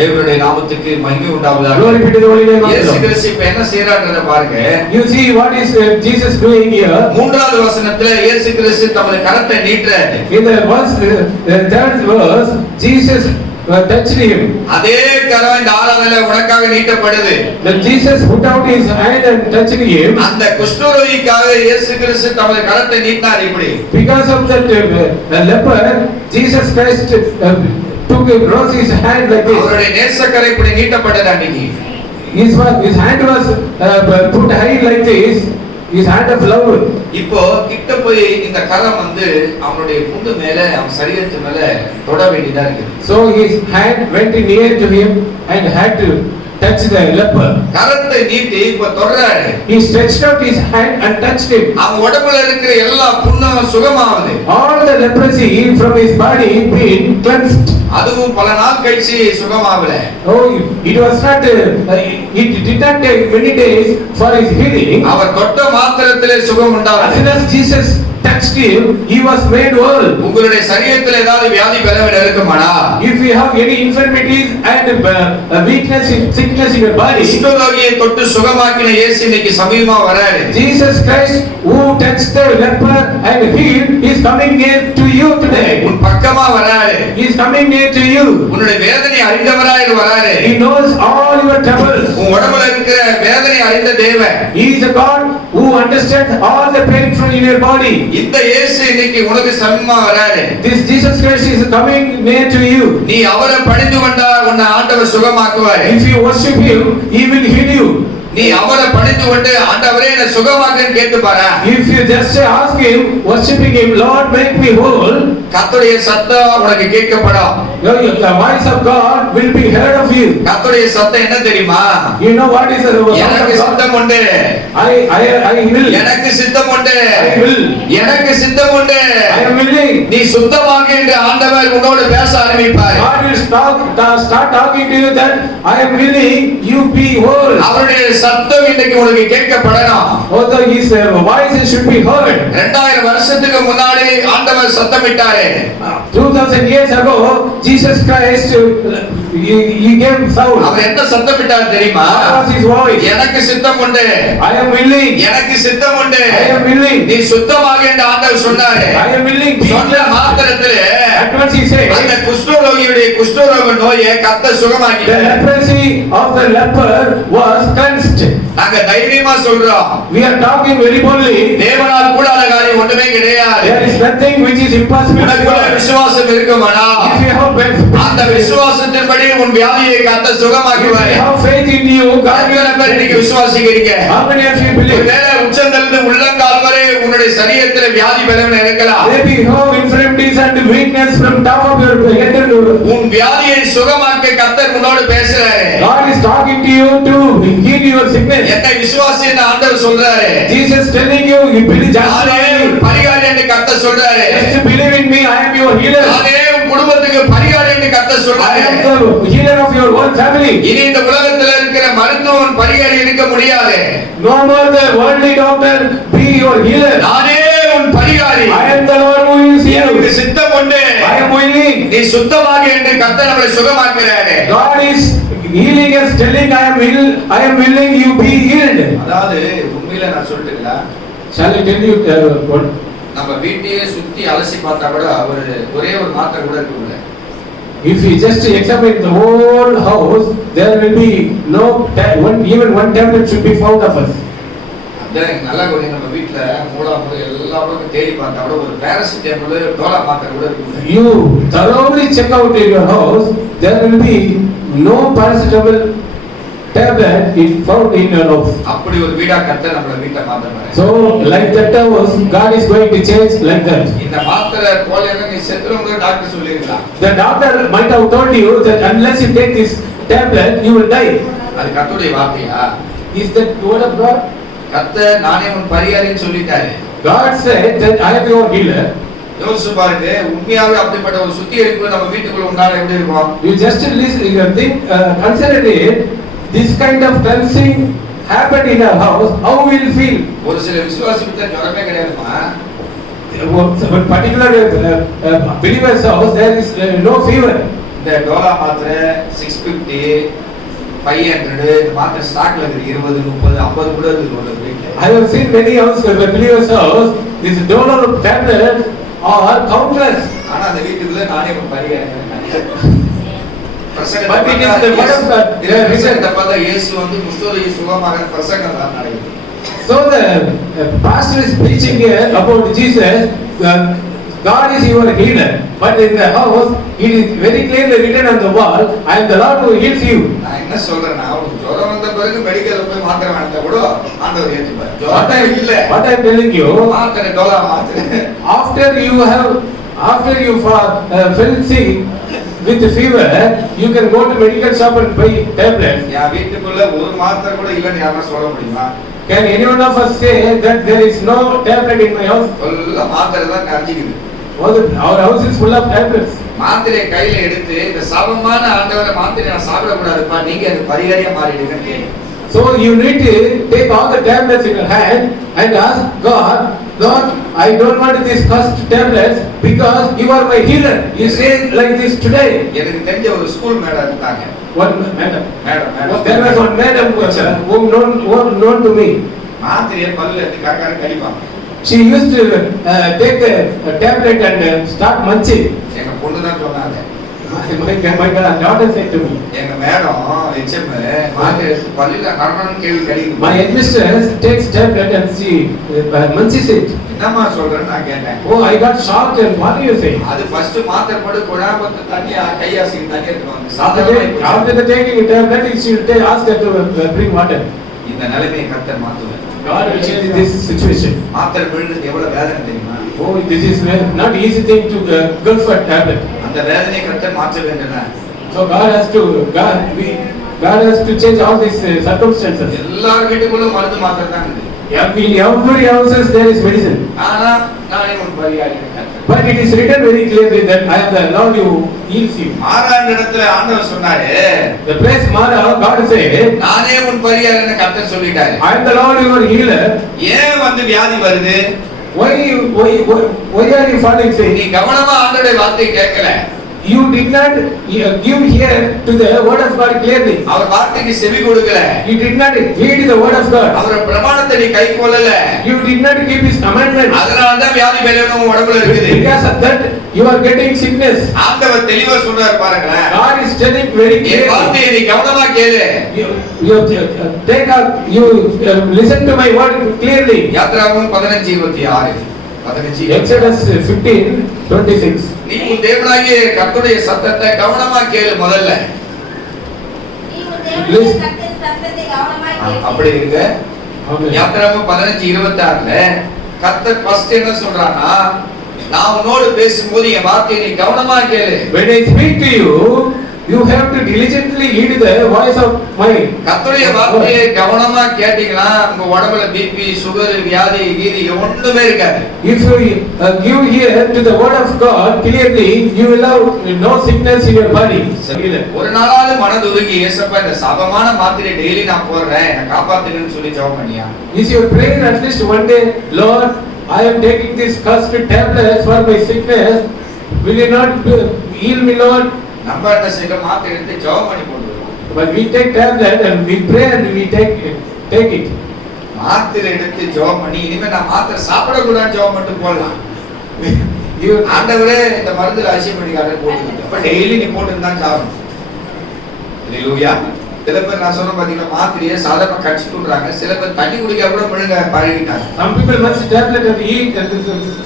தேவனுடைய நாமத்துக்கு மகிமை உண்டாவதாக. Glory be to the holy name of the இயேசு Lord. கிறிஸ்து இப்ப என்ன செய்யறாருன்றத பாருங்க. You see what is Jesus doing here? மூன்றாவது வசனத்துல இயேசு கிறிஸ்து தமது கரத்தை நீட்டுறாரு. In the third verse, Jesus touched him. அதே கரம் இந்த ஆராதனையில உனக்காக நீட்டப்படுது. Then Jesus put out his hand and touched him. அந்த குஷ்டரோகிக்காக இயேசு கிறிஸ்து தமது கரத்தை நீட்டினார். இப்படி Because of that leper, Jesus Christ rose his hand like this. அவருடைய நேசக்கரை இப்படி நீட்டப்பட்டது. அன்னைக்கு His hand was put high like this. His hand of love. இப்போ கிட்ட போய் இந்த கரம் வந்து அவனுடைய முண்டு மேல அவன் சரீரத்து மேல தொட வேண்டியதா இருக்கு. So his hand went near to him and had to touch the leper. கரத்தை நீட்டி இப்ப தொடுறாரு. He stretched out his hand and touched him. அவன் உடம்புல இருக்கிற எல்லா புண்ணும் சுகமாகுது. All the leprosy from his body being cleansed. அதுவும் பல நாள் கழிச்சு சுகமாகல. Oh, it was not it did not take many days for his healing. அவர் தொட்ட மாத்திரத்திலே சுகம் உண்டாகுது. As soon as Jesus touched him, he was made whole. உங்களுடைய சரீரத்தில் ஏதாவது வியாதி பலவீனம் இருக்குமானா, If you have any infirmities and weakness, sickness in your body, குஷ்டரோகியை தொட்டு சுகமாக்கின இயேசு இன்னைக்கு சமீபமா வராரு. Jesus Christ who touched the leper and healed is coming near to you today. உன் பக்கமா வராரு. He is coming near to you. உன்னுடைய வேதனை அறிந்தவராய் வராரு. He knows all your troubles. உன் உடம்புல இருக்கிற வேதனை அறிந்த தேவன். He is a God who understands all the pain from in your body. இந்த இயேசு இன்னைக்கு உனக்கு சமீபமா வராரு. This Jesus Christ is coming near to you. நீ அவரை பணிந்து கொண்டா உன்னை ஆண்டவர் சுகமாக்குவார். If you worship him, he will heal you. நீ அவரை பணிந்து கொண்டு ஆண்டவரே என்னை சுகமாக்குன்னு கேட்டு பாரு. If you just ask him, worshiping him, Lord make me whole, கர்த்தருடைய சத்தம் உனக்கு கேட்கப்படும். the voice of God will be heard of you. கர்த்தருடைய சத்தம் என்ன தெரியுமா? You know what is the voice எனக்கு of God? சித்தம் உண்டு. I will. எனக்கு சித்தம் உண்டு. I will. எனக்கு சித்தம் உண்டு. I am willing. நீ சுத்தமாக என்று ஆண்டவர் உன்னோடு பேச ஆரம்பிப்பார். God will start talking to you that I am willing, you be whole. அவருடைய சத்தம் இன்னைக்கு உனக்கு கேட்கப்படணும். Although his voice should be heard. 2000 வருஷத்துக்கு முன்னாடி ஆண்டவர் சத்தமிட்டாரே. 2000 years ago, Jesus Christ he gave sound. அவர் என்ன சத்தமிட்டார் தெரியுமா? What was his voice? எனக்கு சித்தம் உண்டு. I am willing. எனக்கு சித்தம் உண்டு. I am willing. நீ சுத்தமாக என்று ஆண்டவர் சொன்னாரு. I am willing. சொன்ன மாத்திரத்திலே At once he said, அந்த குஷ்டரோகியுடைய குஷ்டரோக நோயை கர்த்தர் the சுகமாக்கிட்டார். leprosy of the leper was cleansed. நாங்க தைரியமா சொல்றோம். We are talking very boldly. தேவனால் கூடாத காரியம் ஒண்ணுமே கிடையாது. There is nothing which is impossible to உனக்குள்ள God. விசுவாசம் இருக்குமானா If you have faith, அந்த விசுவாசத்தின்படி உன் வியாதியை கர்த்தர் if சுகமாக்குவார். you have faith in you, God will. எத்தனை பேர் இன்னைக்கு விசுவாசிக்கிறீங்க? How many of you believe? ஒருவேளை உச்சந்தலிருந்து உள்ளங்கால் வரை உன்னுடைய சரீரத்தில் வியாதி பலவீனம் இருக்கலாம். Maybe you have infirmities and weakness from top of your head to உன் வியாதியை சுகமாக்க கர்த்தர் உன்னோடு பேசுறாரு. God is talking to you to heal your sickness. என்னை விசுவாசி என்று ஆண்டவர் சொல்றாரு. Jesus telling you, you believe just நானே உன் பரிகாரி என்று கர்த்தர் சொல்றாரு. believe in me, I am your healer. நானே உன் குடும்பத்துக்கு பரிகாரி என்று கர்த்தர் I சொல்றாரு. am the healer of your whole family. இனி இந்த உலகத்துல இருக்கிற மருத்துவன் பரிகாரி இருக்க முடியாது. No more the worldly doctor be your healer. நானே உன் பரிகாரி. I am the Lord who is எனக்கு here. சித்தம் உண்டு. I am willing. நீ சுத்தமாக என்று கர்த்தர் நம்மளை சுகமாக்குறாரு. God is healing us, telling I am willing, you be healed. அதாவது உண்மையில நான் சொல்லிட்டுங்களா, Shall I tell you what? நம்ம வீட்டையே சுத்தி அலசி பார்த்தா கூட ஒரே ஒரு மாத்திரை கூட இருக்குல்ல. If we just examine the whole house, there will be no even one tablet should be found of us. அதான் நல்லா கொஞ்சம் நம்ம வீட்டுல மூலா எல்லா பக்கம் தேடி பார்த்தா கூட ஒரு பேராசிட்டமால் டோலா மாத்திரை கூட இருக்குல்ல. You thoroughly check out in your house, there will be no paracetamol tablet is found in your house. அப்படி ஒரு வீடா கர்த்தர் நம்மள வீட்டை மாத்துறாரு. So like that house, God is going to change like that. இந்த மாத்திரை போலன்னா நீ செத்துறவங்க டாக்டர் சொல்லிருக்கலாம். The doctor might have told you that unless you take this tablet, you will die. அது கர்த்தருடைய வார்த்தையா? Is that word of God? கர்த்தர் நானே உன் பரிகாரின்னு சொல்லிட்டாரு. God said that I am your healer. யோசிச்சு பாருங்க, உண்மையாவே அப்படிப்பட்ட ஒரு சுத்திகரிப்பு நம்ம வீட்டுக்குள்ள உண்டான எப்படி இருக்கும்? You just listen, you think, consider it. This kind of cleansing happened in our house. How we will feel? ஒரு சில விசுவாசி கிட்ட ஜுரமே கிடையாதுமா. One particular believer's house, there is no fever. இந்த டோலா மாத்திரை 650 500 இந்த மாத்திரை ஸ்டாக்ல இருக்கு 20 30 50 கூட இருக்கு ஒரு வீட்ல. I have seen many houses, believers house, this dollar tablets are countless. ஆனா அந்த வீட்டுக்குள்ள நானே ஒரு பரிகாரம் But it is the word of God. பிரசங்கத்தை பார்த்தா இயேசு வந்து குஷ்டரோகி சுகமாக பிரசங்கம் தான் நடக்குது. So the pastor is preaching here about Jesus. God is your healer. But in the house, it is very clearly written on the wall, I am the Lord who heals you. நான் என்ன சொல்றேன்னா ஒரு ஜுரம் வந்த பிறகு மெடிக்கல்ல போய் மாத்திரை வாங்கிட்டா கூட ஆண்டவர் ஏத்துப்பார். ஜுரம் இல்ல. What I am telling you, மாத்திரை டோலா மாத்திரை. After you fell sick with fever, you can go to medical shop and buy tablets. என் வீட்டுக்குள்ள ஒரு மாத்திரை கூட இல்லன்னு யாரா சொல்ல முடியுமா? Can any one of us say that there is no tablet in my house? எல்லா மாத்திரை தான் நிறைஞ்சிக்குது. Our house is full of tablets. மாத்திரை கையில எடுத்து இந்த சாபமான ஆண்டவரை மாத்திரை நான் சாப்பிட கூடாதுப்பா, நீங்க எனக்கு பரிகாரியா மாறிடுங்கன்னு கேளுங்க. So you need to take all the tablets in your hand and ask God, I don't want these cursed tablets because you are my healer. You say like this today. எனக்கு தெரிஞ்ச ஒரு ஸ்கூல் மேடம் இருந்தாங்க. One madam. Madam. There was one madam who known to me. மாத்திரையை பல்லுல எடுத்து கரகர கடிப்பாங்க. She used to take a tablet and start munching. எங்க பொண்ணு தான் சொன்னாங்க. My daughter said to me. எங்க மேடம் HM மாத்திரை பல்லுல கரகரன்னு கேள்வி கடிக்குது. My headmistress takes tablet and she munches it. என்னம்மா சொல்றேன்னு நான் கேட்டேன். Oh, I got shocked and what do you say? அது ஃபர்ஸ்ட் மாத்திரை போட்டு குழாம்பத்து தண்ணி கையாசி தண்ணி எடுத்துவாங்க. After the taking a tablet, she will ask her to bring water. இந்த நிலைமையை கர்த்தர் மாத்துவார். God will change this situation. மாத்திரை விழுந்து எவ்வளவு வேதனை தெரியுமா? Oh, this is not easy thing to go for a tablet. அந்த வேதனையை கர்த்தர் மாற்ற வேண்டும்னா So God has to change all these circumstances. எல்லார் வீட்டுக்குள்ள மருந்து மாத்திரை தான் இருக்குது. In every houses there is medicine. ஆனா நானே ஒரு பரிகாரி கர்த்தர். But it is written very clearly that I am the Lord who heals you. மாறாண்ட இடத்துல ஆண்டவர் சொன்னாரு, The place Mara, God said, நானே உன் பரிகாரின்னு கர்த்தர் சொல்லிட்டாரு. I am the Lord your healer. ஏன் வந்து வியாதி வருது? Why are you falling sick? நீ கவனமா ஆண்டவருடைய வார்த்தையை கேட்கல. You did not give ear to the word of God clearly. அவர் வார்த்தைக்கு செவி கொடுக்கல. You did not heed the word of God. அவர் பிரமாணத்தை நீ கைக்கொள்ளல. You did not keep his commandments. அதனால தான் வியாதி பலவீனம் உன் உடம்புல இருக்குது. Because of that you are getting sickness. ஆண்டவர் தெளிவா சொல்றார் பாருங்க. God is telling very என் clearly. வார்த்தையை நீ கவனமா கேளு. You listen to my word clearly. யாத்ராகமம் 15:26. Exodus 15:26. நீ உன் தேவனாகிய கர்த்தருடைய சத்தத்தை கவனமா கேளு முதல்ல. அப்படி இருங்க. யாத்ராகமம் 15:26ல கர்த்தர் ஃபர்ஸ்ட் என்ன சொல்றானா, நான் உன்னோடு பேசும்போது என் வார்த்தையை நீ கவனமா கேளு. When I speak to you, you have to diligently heed the voice of mine. கர்த்தருடைய வார்த்தையை கவனமா கேட்டீங்கன்னா உங்க உடம்புல பிபி, சுகர், வியாதி, கீதி ஒண்ணுமே இருக்காது. If you give ear to the word of God clearly, you will have no sickness in your body. ஒரு நாளாவது மனதுருகி இயேசுப்பா இந்த சாபமான மாத்திரை டெய்லி நான் போடுறேன், என்னை காப்பாத்துங்கன்னு சொல்லி ஜெபம் பண்ணியா? Is your prayer at least one day, Lord, I am taking this cursed tablets for my sickness. Will you not heal me, Lord? நம்ம என்ன செய்ய மாத்திரை எடுத்து ஜெபம் பண்ணி போடுவோம். But we take tablet and we pray and we take it. மாத்திரை எடுத்து ஜெபம் பண்ணி இனிமே நான் மாத்திரை சாப்பிட கூடாது ஜெபம் மட்டும் போடலாம். ஆண்டவரே இந்த மருந்துல அரிசி பண்ணிக்காரே போட்டுக்கிட்டு அப்ப டெய்லி நீ போட்டு தான் சாப்பிடணும். ஹalleluya. சில பேர் நான் சொன்ன பாத்தீங்கன்னா மாத்திரையை சாதாரண கடிச்சு தூண்டுறாங்க. சில பேர் தண்ணி குடிக்க கூட முழுங்க பழகிட்டாங்க. Some people must tablet and eat, and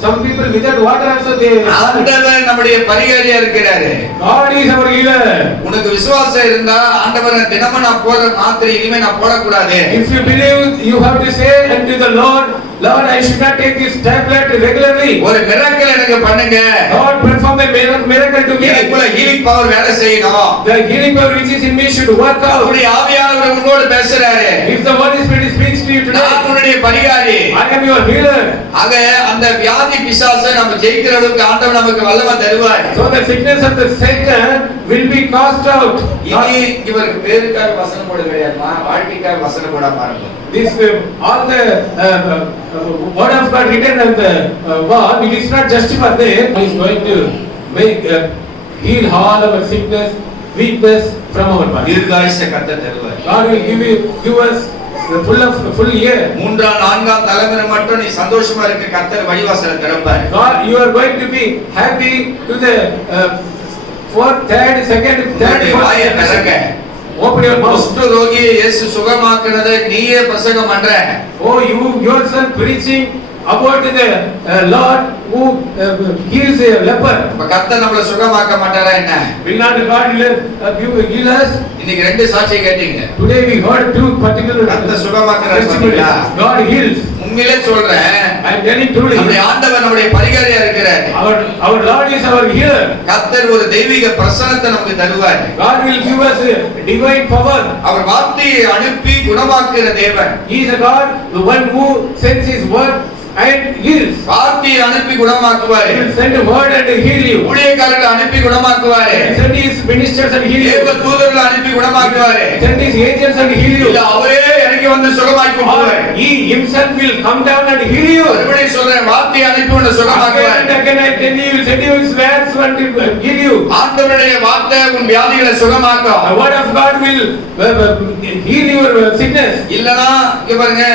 some people without water also they. ஆண்டவர் நம்முடைய பரிகாரியா இருக்கிறாரு. God is our healer. உனக்கு விசுவாசம் இருந்தா ஆண்டவர் தினமும் நான் போடுற மாத்திரை இனிமே நான் போடக்கூடாது. If you believe, you have to say unto the Lord, Lord, I should not take this tablet regularly. ஒரு மிராக்கிள் எனக்கு பண்ணுங்க. Lord, perform a miracle to me. எனக்குள்ள ஹீலிங் பவர் வேலை செய்யணும். The healing power which is in me should work out. உன்னுடைய ஆவியானவர் உங்களோடு பேசுறாரு. If the Holy Spirit speaks to you today, நான் உன்னுடைய பரிகாரி. I am your healer. ஆக அந்த வியாதி பிசாசை நம்ம ஜெயிக்கிற அளவுக்கு ஆண்டவர் நமக்கு வல்லமை தருவார். So the sickness of the Satan will be cast out. இனி இவருக்கு பேருக்காக வசனம் போட கிடையாதுமா, வாழ்க்கைக்காக வசனம் போட பாருங்க. This all the word of God written on the wall, it is not just for them. He is going to make heal all our sickness, weakness from our body. தீர்காயுசை கர்த்தர் தருவார். God will give us the full year. மூன்றாம் நான்காம் தலைமுறை மட்டும் நீ சந்தோஷமா இருக்க கர்த்தர் வழிவாசலை திறப்பார். God, you are going to be happy to the fourth, third, second, வாயை திறங்க. Open your mouth. குஷ்ட ரோகியை இயேசு சுகமாக்குனதை நீயே பிரசங்கம் பண்ற. Oh, you yourself preaching about the Lord who heals a leper. இப்ப கர்த்தர் நம்மள சுகமாக்க மாட்டாரா என்ன? Will not God heal us? இன்னைக்கு ரெண்டு சாட்சியை கேட்டீங்க. Today we heard two particular கர்த்தர் சுகமாக்குறார் பாத்தீங்களா? God heals. உண்மையிலே சொல்றேன். I am telling truly. நம்முடைய ஆண்டவர் நம்முடைய பரிகாரியா இருக்கிறார். Our Lord is our healer. கர்த்தர் ஒரு தெய்வீக பிரசன்னத்தை நமக்கு தருவார். God will give us a divine power. அவர் வார்த்தையை அனுப்பி குணமாக்குற தேவன். He is a God, the one who sends his word and heals. வார்த்தையை அனுப்பி குணமாக்குவார். He will send a word and heal you. ஊழியக்காரர்களை அனுப்பி குணமாக்குவார். He will send his ministers and heal you. தேவ தூதர்களை அனுப்பி குணமாக்குவார். Send his agents and heal you. இல்ல அவரே இறங்கி வந்து சுகமாக்கி போவார். He himself will come down and heal you. மறுபடியும் சொல்றேன், வார்த்தையை அனுப்பி உன்னை சுகமாக்குவார். Again I tell you, he will send you his words and heal you. ஆண்டவருடைய வார்த்தை உன் வியாதிகளை சுகமாக்கும். The word of God will heal your sickness. இல்லனா இங்க பாருங்க,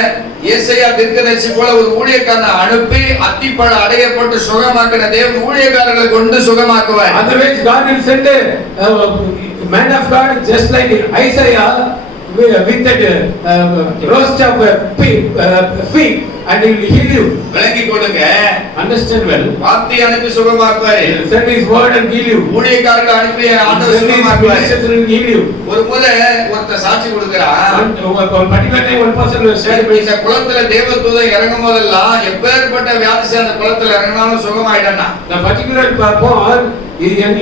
ஏசாயா தீர்க்கதரிசி போல ஒரு ஊழியக்காரனை அனுப்பி அத்திப்பழ அடையப்பட்டு சுகமாக்கின தேவன் ஊழியக்காரர்களை கொண்டு சுகமாக்குவார். Otherwise God will send a man of God just like Isaiah with that roast of fig and he will heal you. விளங்கி கொள்ளுங்க. Understand well. வார்த்தையை அனுப்பி சுகமாக்குவார். He will send his word and heal you. ஊழியக்காரர்களை அனுப்பி ஆண்டவர் Send his சுகமாக்குவார். ministers and heal you. ஒரு முறை ஒருத்தர் சாட்சி கொடுக்கிறான். One particular time one person will share with இந்த குளத்துல தேவதூதன் இறங்கும் போதெல்லாம் எப்பேற்பட்ட வியாதி சேர்ந்த குளத்துல இறங்கினாலும் சுகமாயிடனா. the particular pond,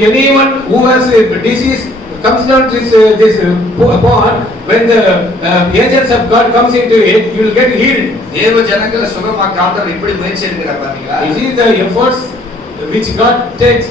anyone who has a disease comes down to this pond, when the agents of God comes into it, you will get healed. தேவ ஜனங்களை சுகமாக்க ஆண்டவர் எப்படி முயற்சி எடுக்கிறார் பாத்தீங்களா? It is the efforts which God takes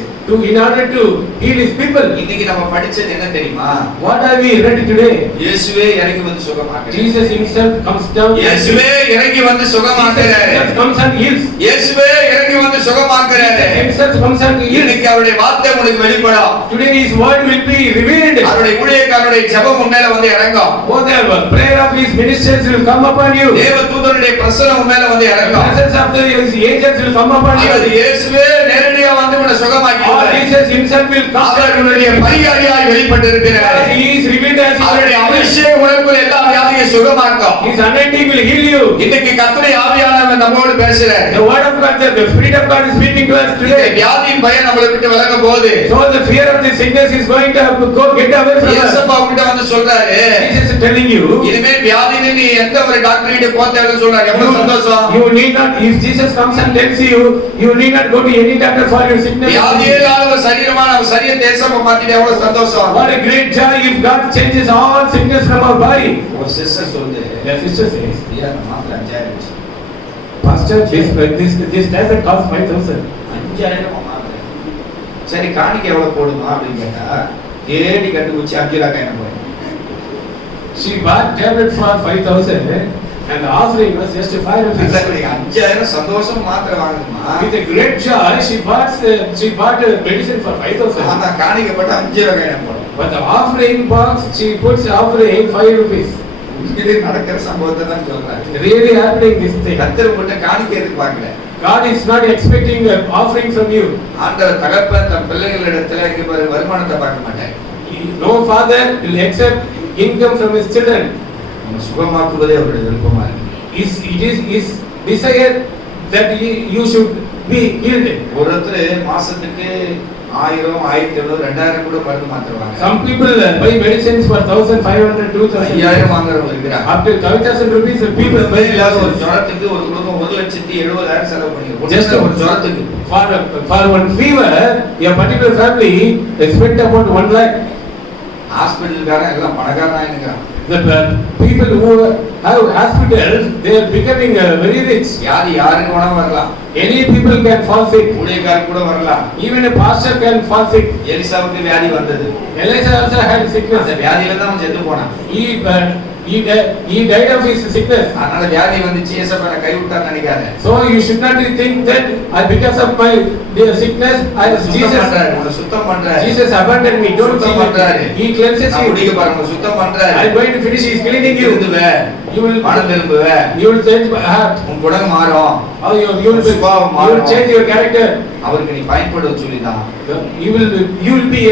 in order to heal his people. இன்னைக்கு நம்ம படிச்சது என்ன தெரியுமா? What are we read today? இயேசுவே இறங்கி வந்து சுகமாக்குறார். Jesus himself comes down. இயேசுவே இறங்கி வந்து சுகமாக்குறார். Jesus comes and heals. இயேசுவே இறங்கி வந்து சுகமாக்குறார். Jesus himself comes and heals. இன்னைக்கு அவருடைய வார்த்தை உங்களுக்கு வெளிப்படும். Today his word will be revealed. அவருடைய ஊழியக்காரருடைய ஜெபம் உன்மேல வந்து இறங்கும். Oh, the prayer of his ministers will come upon you. தேவ தூதனுடைய பிரசன்னம் உன்மேல வந்து The இறங்கும். presence of his agents will come upon you. அது இயேசுவே நேரடியா வந்து உன்னை சுகமாக்குவார். Jesus himself will come. அவருடைய பரிகாரியாய் வெளிப்பட்டு இருக்கிறார். He is revealed as அவருடைய அபிஷேகம் உனக்குள்ள எல்லா வியாதியையும் சுகமாக்கும். his anointing will heal you. இன்னைக்கு கர்த்தருடைய ஆவியானவர் நம்மோடு பேசுறார். The word of God, the spirit of God is speaking to us இந்த today. வியாதியின் பயம் நம்மளை விட்டு விலக போகுது. So the fear of the sickness is going to get away from us. இயேசுப்பா கிட்ட வந்து சொல்றாரு, Jesus is telling you, இனிமே வியாதியில நீ எந்த ஒரு டாக்டர் கிட்ட போதேன்னு சொல்றாரு. எவ்வளவு சந்தோஷம். you need not, if Jesus comes and tells you, you need not go to any doctor for your sickness. வியாதியே இல்லாத ஒரு சரீரமா நம்ம சரீர தேசமா மாத்திட்டு எவ்வளவு சந்தோஷம். What a great joy if God changes all sickness from our body. ஒரு சிஸ்டர் சொல்லுது, The sister says, ஐயா அந்த மாத்திரை 5000 Pastor, this tablet costs 5,000. 5000 மாத்திரை. சரி காணிக்கை எவ்வளவு போடுமா அப்படின்னு கேட்டா ஏடி கண்டுபிடிச்சு 5 லட்சம் என்ன போய். She bought tablet for 5,000 and the offering was just 5 rupees. 5000 சந்தோஷம் மாத்திரை வாங்குமா. With a great joy, she bought a medicine for 5,000. ஆனா காணிக்கை போட்டு 5 லட்சம் என்ன போடும். But the offering box, she puts offering 5 rupees. இது நடக்கிற சம்பவத்தை தான் சொல்றாரு. Really happening this thing. கர்த்தர் உங்கள்ட்ட காணிக்கை எதிர்பார்க்கல. God is not expecting an offering from you. ஆண்டவர் தகப்பன் தன் பிள்ளைகளிடத்துல இங்க பாரு வருமானத்தை பார்க்க மாட்டார். No father will accept income from his children. நம்ம சுகமாக்குவதே அவருடைய விருப்பமா இருக்கு. It is his desire that you should be healed. ஒருத்தர் மாசத்துக்கு 1000, 1700, 2000 கூட மருந்து மாத்திருவாங்க. Some people buy medicines for 1,500, 2,000. 5000 வாங்குறவங்க இருக்கிறாங்க. Up to 5,000 rupees, the people buy இல்லாத ஒரு medicines. ஜுரத்துக்கு ஒரு குடும்பம் 1,70,000 செலவு பண்ணிருக்கு. Just ஒரு ஜுரத்துக்கு. For one fever, a particular family they spent about 1 lakh. ஹாஸ்பிடல்காரன் எல்லாம் பணக்காரனாயினுங்கிறான். The people who have hospitals, they are becoming very rich. வியாதி யாருக்கு வேணா வரலாம். Any people can fall sick. ஊழியக்காரர் கூட வரலாம். Even a pastor can fall sick. எலிசாவுக்கு வியாதி வந்தது. Elijah also had sickness. அந்த வியாதியில தான் அவன் செத்து போனான். He he died of his sickness. அதனால வியாதி வந்துச்சு ஏசப்பா என்னை கைவிட்டான்னு நினைக்காத. So you should not think that because of my sickness சுத்தம் பண்றாரு. Jesus abandoned me. Don't சுத்தம் பண்றாரு. He cleanses you. முடிக்க பாருங்க சுத்தம் பண்றாரு. I am going to finish. He is cleaning you. You will மனம் திரும்புவ. You will change my heart. உன் குணம் மாறும். You will change your character. அவருக்கு நீ பயன்படுவ சொல்லிதான். You will be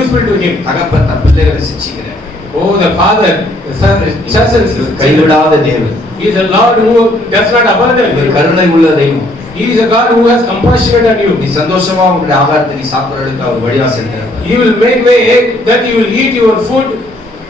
useful to him. தகப்பன் தன் பிள்ளைகளை சிட்சிக்கிற. Oh, the Father, the Son, chastens. கைவிடாத தேவன். He is a Lord who does not abandon. இவர் கருணை உள்ள தெய்வம். He is a God who has compassion on you. நீ சந்தோஷமா உன்னுடைய ஆகாரத்தை நீ சாப்பிடுறதுக்கு அவர் வழிவாசல் தருவார். He will make way that you will eat your food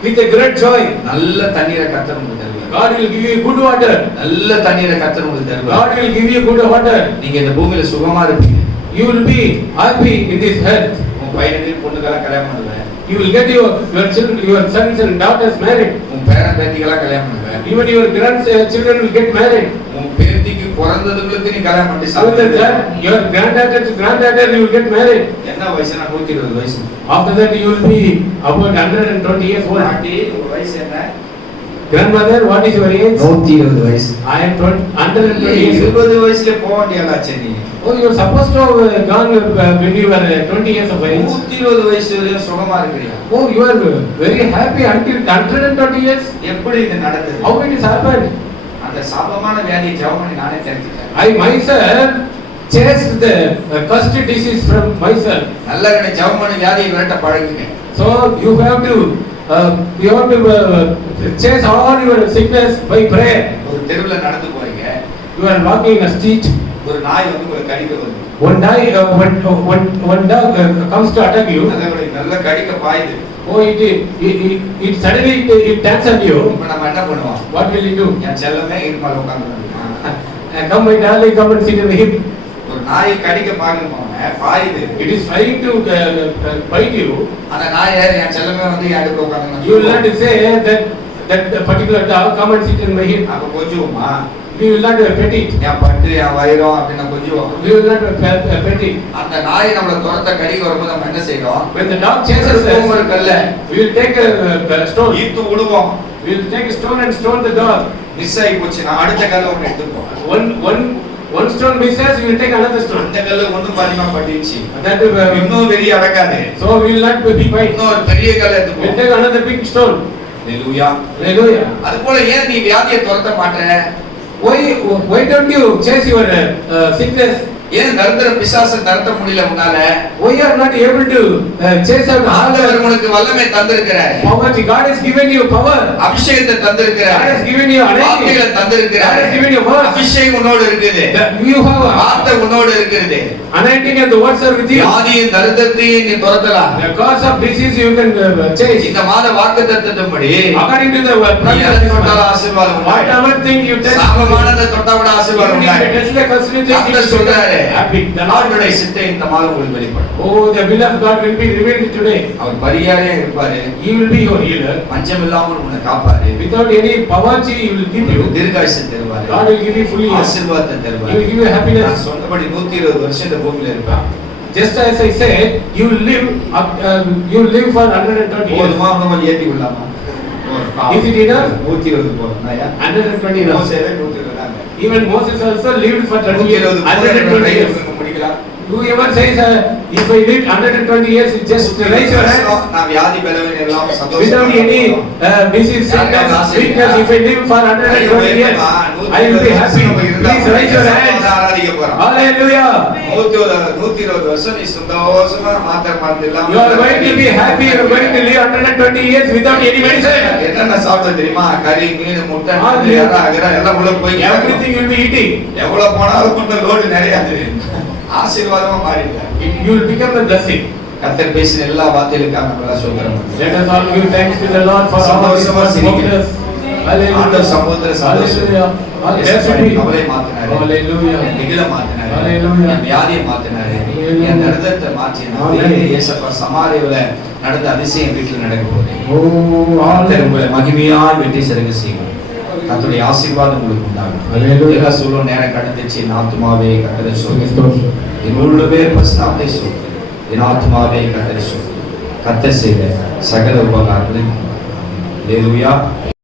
with a great joy. நல்ல தண்ணீரை கர்த்தர் உங்களுக்கு தருவார். God will give you good water. நல்ல தண்ணீரை கர்த்தர் உங்களுக்கு தருவார். God will give you good water. நீங்க இந்த பூமியில சுகமா இருப்பீங்க. You will be happy in this health. உன் பையனுக்கு பொண்ணுக்கெல்லாம் கல்யாணம் பண்ணுவேன். You will get your children, your sons and daughters married. உன் பேரன் பேத்திக்கெல்லாம் கல்யாணம் பண்ணுவேன். Even your grandchildren will get married. உன் பேத்திக்கு பிறந்ததுங்களுக்கு நீ கல்யாணம் பண்ணி Even சாப்பிடுவ. your granddaughter you will get married. என்ன வயசுனா 120 வயசு. After that you will be about 120 years old. பாட்டி உங்க வயசு என்ன? Grandmother, what is your age? 120 வயசு. I am 120 years old. 20 வயசுல போக வேண்டியதாச்சே நீ. Oh, you are supposed to have gone when you were 20 years of age. 120 வயசு வரையும் சுகமா இருக்கறியா? Oh, you are very happy until 120 years. எப்படி இது நடந்தது? How it is happened? அந்த சாபமான வியாதியை ஜெபம் பண்ணி நானே தெரிஞ்சுட்டேன். I myself chased the cursed disease from myself. நல்லா கணே ஜெபம் பண்ணி வியாதியை விரட்ட பழகுங்க. So you have to chase all your sickness by prayer. ஒரு தெருவுல நடந்து போறீங்க. You are walking in a street. ஒரு நாய் வந்து உங்களை கடிக்க வருது. One dog comes to attack you. அதோட நல்ல கடிக்க பாயுது. Oh, it suddenly it turns on you. இப்ப நம்ம என்ன பண்ணுவோம்? What will you do? என் செல்லமே இடுப்புல உட்கார்ந்துருக்கான். Come my darling, come and sit in the hip. ஒரு நாய் கடிக்க பாக்குறோம் பாயுது. It is trying to bite you. அந்த நாய் என் செல்லமே வந்து என் இடுப்புல உட்கார்ந்துருக்கான். You will not say that particular dog come and sit in my hip. அப்ப கொஞ்சுவோமா? We will not pet it. என் பட்டு என் வயிறம் அப்படினா கொஞ்சுவோம். We will not pet it. அந்த நாய் நம்மள துரத்த கடிக்க வரும்போது நம்ம என்ன செய்றோம்? When the dog chases us, we will take a stone. ஈத்து விடுவோம். We will take a stone and stone the dog. Miss ஆயி போச்சு நான் அடுத்த கல்ல ஒன்னு எடுத்துப்போம். One stone misses, we will take another stone. அந்த கல்ல ஒண்ணும் பாதிமா பட்டுச்சு. That இன்னும் வெறி அடங்காது. So we will not be bite. இன்னொரு பெரிய கல்ல We will எடுத்துப்போம். take another big stone. ஹalleluya. Hallelujah. அதுபோல ஏன் நீ வியாதியை துரத்த மாட்டற? Why don't you chase your sickness? ஏன் தரித்திர பிசாசை துரத்த முடியல உன்னால? Why you are not able to chase out ஆண்டவர் உனக்கு வல்லமை தந்திருக்கிறார். poverty? God has given you power. அபிஷேகத்தை தந்திருக்கிறார். God has given you anointing. வார்த்தைகளை தந்திருக்கிறார். God has given you words. அபிஷேகம் உன்னோடு இருக்குது. You have வார்த்தை உன்னோடு இருக்குது. anointing and the words are with you. வியாதியின் தரித்திரத்தையும் நீ துரத்தலாம். The cause of disease you can chase. இந்த மாத வாக்குத்தத்தத்தின்படி According to the நீ எதை தொட்டாலும் ஆசீர்வாதம் உண்டு. whatever thing you touch, சாபமானதை தொட்டா கூட ஆசீர்வாதம் even if உண்டு. it is like a sweet thing, கர்த்தர் சொல்றாரு, happy. The Lord ஆண்டவருடைய சித்தம் இந்த மாதம் உங்களுக்கு வெளிப்படும். Oh, the will of God will be revealed today. அவர் பரியாரியா இருப்பாரு. He will be your healer. பஞ்சம் இல்லாமல் உன்னை காப்பாரு. Without any poverty, He will give you. தீர்காயுசு தருவாரு. God will give you fully. ஆசீர்வாதத்தை He தருவாரு. will give you happiness. நான் சொன்னபடி 120 வருஷம் இந்த பூமியில இருப்பான். Just as I said, you will live for 120 years. போதுமா இன்னும் கொஞ்சம் ஏத்தி விடலாமா? Is it enough? 120 போதும். 120 years. மோசேவே 120 தாங்க. Even Moses also lived for 120 years. முடிக்கலாம். Whoever says, if I live 120 years, just raise your hand. நான் வியாதி பலவீனம் எல்லாம் சந்தோஷமா Without any disease, sickness, weakness, if I live for 120 years, I will be happy. Please raise your hands. Hallelujah. 120 வருஷம் நீ சந்தோஷமா மாத்திரம் You are going to be happy. You are going to live 120 years without any medicine. என்னென்ன சாப்பிட தெரியுமா? கறி, மீன், முட்டை, எல்லாம் உள்ள போய் Everything you will be eating. எவ்வளவு போனாலும் கொஞ்சம் லோடு நிறைய ஆசீர்வாதமா மாறிடுங்க. You will become a blessing. கர்த்தர் பேசின எல்லா வார்த்தைகளுக்காக நம்ம சொல்றோம். Let us all give thanks to the Lord for all His wonders. Hallelujah. சமுத்திர சந்தோஷம். அவளை மாத்தினாரு. Hallelujah. நிகழ மாத்தினாரு. Hallelujah. வியாதியை மாத்தினாரு. என் தரித்திரத்தை மாற்றினாரு. இயேசப்பா சமாரியாவுல நடந்த அதிசயம் வீட்டில் நடக்க போகுது. கர்த்தர் உங்களை மகிமையாய் வெற்றி சிறகு செய்வார். கர்த்தருடைய ஆசீர்வாதம் உங்களுக்கு உண்டாகும். ஹalleluya. சொல்லும் நேரம் கடந்துச்சு. என் ஆத்துமாவே கர்த்தரை ஸ்தோத்திரி. என் உள்ளமே பரிசுத்தத்தை ஸ்தோத்திரி. என் ஆத்துமாவே கர்த்தரை ஸ்தோத்திரி. கர்த்தர் செய்த சகல உபகாரங்களையும் ஹalleluya.